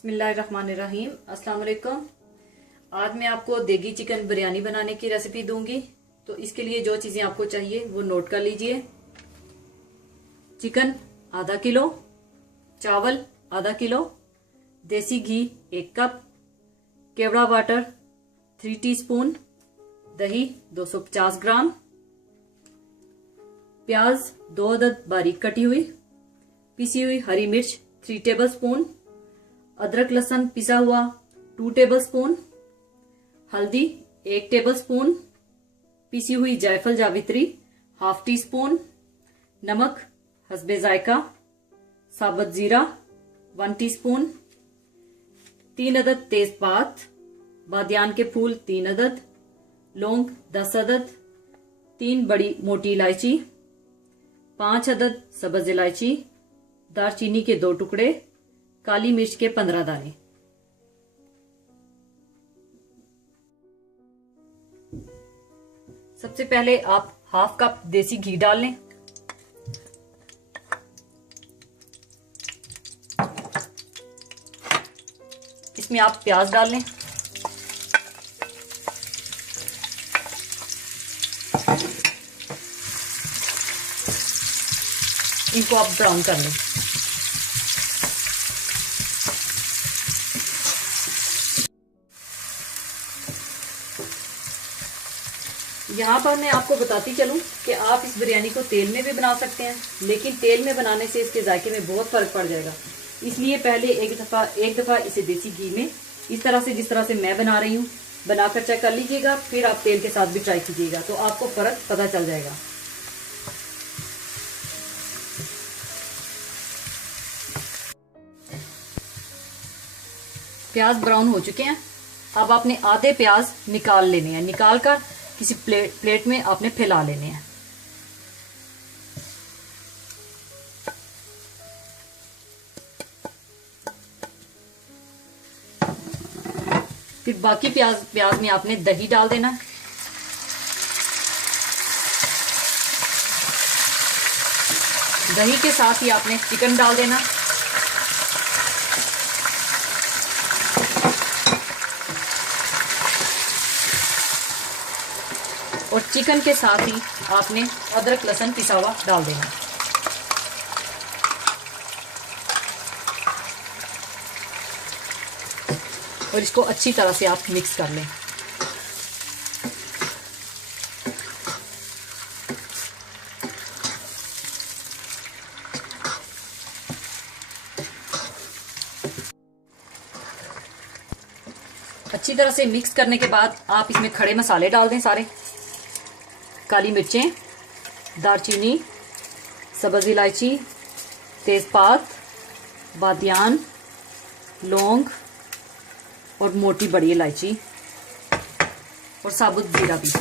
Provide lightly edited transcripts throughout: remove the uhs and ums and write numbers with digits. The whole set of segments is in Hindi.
बिस्मिल्लाहिर्रहमानिर्रहीम। अस्सलाम वालेकुम। आज मैं आपको देगी चिकन बिरयानी बनाने की रेसिपी दूंगी। तो इसके लिए जो चीजें आपको चाहिए वो नोट कर लीजिए। चिकन आधा किलो, चावल आधा किलो, देसी घी 1 कप, केवड़ा वाटर 3 टीस्पून, दही 250 ग्राम, प्याज 2 अदद बारीक कटी हुई, पिसी हुई हरी मिर्च 3 टेबलस्पून, अदरक लहसुन पिसा हुआ 2 टेबलस्पून, हल्दी 1 टेबलस्पून, पिसी हुई जायफल जावित्री 1/2 टीस्पून, नमक हस्बे जायका, साबुत जीरा 1 टीस्पून, 3 अदद तेजपात, बादियान के फूल 3 अदद, लौंग 10 अदद, 3 बड़ी मोटी इलायची, 5 अदद सब्ज इलायची, दालचीनी के 2 टुकड़े, काली मिर्च के 15 दाने। सबसे पहले आप 1/2 कप देसी घी डाल लें। इसमें आप प्याज डाल लें। इनको आप ब्राउन कर लें। यहाँ पर मैं आपको बताती चलूं कि आप इस बिरयानी को तेल में भी बना सकते हैं, लेकिन तेल में बनाने से इसके जायके में बहुत फर्क पड़ जाएगा। इसलिए पहले एक दफा इसे देसी घी में इस तरह से, जिस तरह से मैं बना रही हूँ, बनाकर चेक कर लीजिएगा। फिर आप तेल के साथ भी ट्राई कीजिएगा तो आपको फर्क पता चल जाएगा। प्याज ब्राउन हो चुके हैं। अब आपने आधे प्याज निकाल लेने हैं। निकाल कर किसी प्लेट में आपने फैला लेने हैं। फिर बाकी प्याज में आपने दही डाल देना। दही के साथ ही आपने चिकन डाल देना। और चिकन के साथ ही आपने अदरक लहसुन पिसा हुआ डाल देना। और इसको अच्छी तरह से आप मिक्स कर लें। अच्छी तरह से मिक्स करने के बाद आप इसमें खड़े मसाले डाल दें सारे। काली मिर्चें, दालचीनी, सब्ज इलायची, तेजपात, बादियान, लौंग और मोटी बड़ी इलायची और साबुत जीरा भी।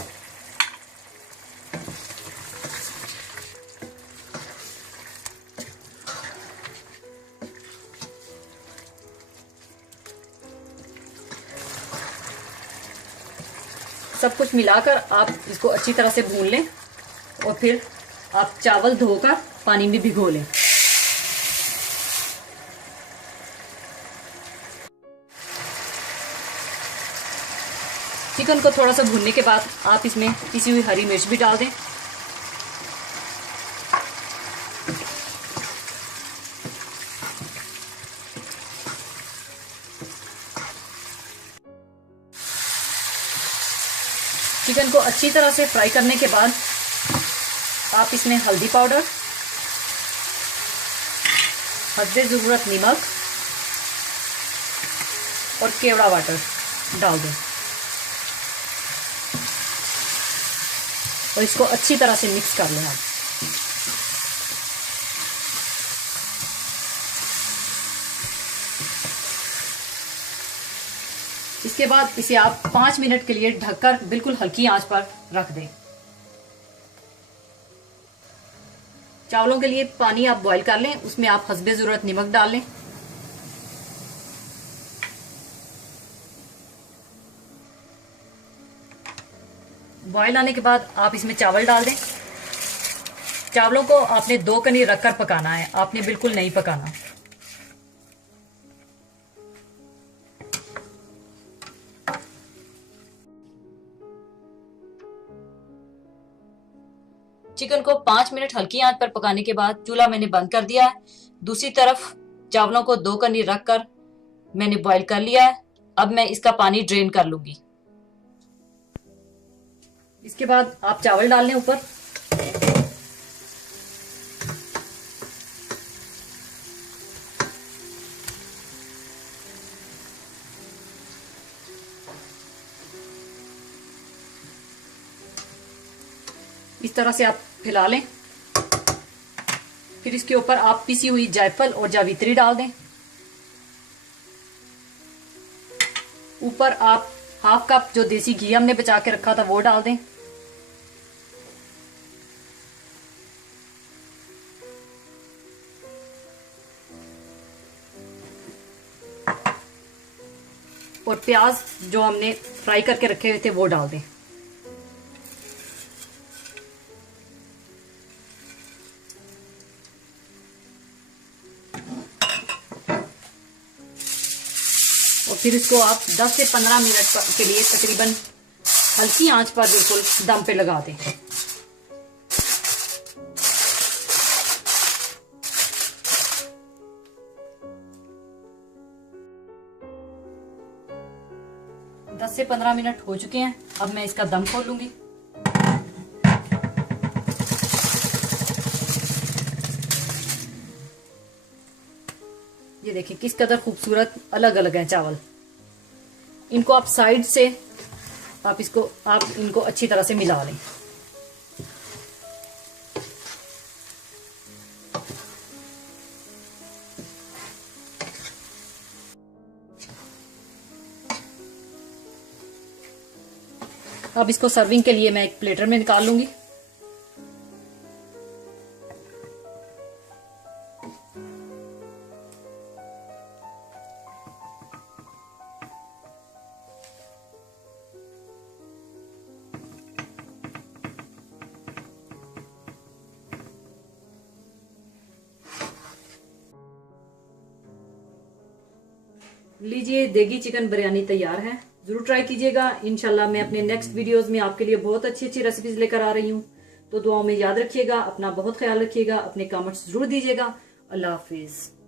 सब कुछ मिलाकर आप इसको अच्छी तरह से भून लें और फिर आप चावल धोकर पानी में भिगो लें। चिकन को थोड़ा सा भूनने के बाद आप इसमें पिसी हुई हरी मिर्च भी डाल दें। चिकन को अच्छी तरह से फ्राई करने के बाद आप इसमें हल्दी पाउडर, हस्बे ज़रूरत नमक और केवड़ा वाटर डाल दें और इसको अच्छी तरह से मिक्स कर लें आप। इसके बाद इसे आप 5 मिनट के लिए ढककर बिल्कुल हल्की आंच पर रख दें। चावलों के लिए पानी आप बॉईल कर लें, उसमें आप हस्बे ज़रूरत नमक डाल लें। बॉईल आने के बाद आप इसमें चावल डाल दें। चावलों को आपने 2 कनी रखकर पकाना है, आपने बिल्कुल नहीं पकाना। चिकन को 5 मिनट हल्की आंच पर पकाने के बाद चूल्हा मैंने बंद कर दिया है। दूसरी तरफ चावलों को 2 कनी रखकर मैंने बॉईल कर लिया है। अब मैं इसका पानी ड्रेन कर लूंगी। इसके बाद आप चावल डाल लें ऊपर। इस तरह से आप फैला लें। फिर इसके ऊपर आप पिसी हुई जायफल और जावित्री डाल दें। ऊपर आप हाफ कप जो देसी घी हमने बचा के रखा था वो डाल दें। और प्याज जो हमने फ्राई करके रखे हुए थे वो डाल दें। और फिर इसको आप 10 से 15 मिनट के लिए तकरीबन हल्की आंच पर बिल्कुल दम पे लगा दें। दस से 15 मिनट हो चुके हैं। अब मैं इसका दम खोलूंगी। ये देखिए किस कदर खूबसूरत अलग अलग हैं चावल। इनको आप साइड से आप इनको अच्छी तरह से मिला लें। अब इसको सर्विंग के लिए मैं एक प्लेटर में निकाल लूंगी। लीजिए, देगी चिकन बिरयानी तैयार है। जरूर ट्राई कीजिएगा। इंशाल्लाह मैं अपने नेक्स्ट वीडियोस में आपके लिए बहुत अच्छी अच्छी रेसिपीज लेकर आ रही हूँ। तो दुआओं में याद रखिएगा, अपना बहुत ख्याल रखिएगा, अपने कमेंट्स जरूर दीजिएगा। अल्लाह हाफिज।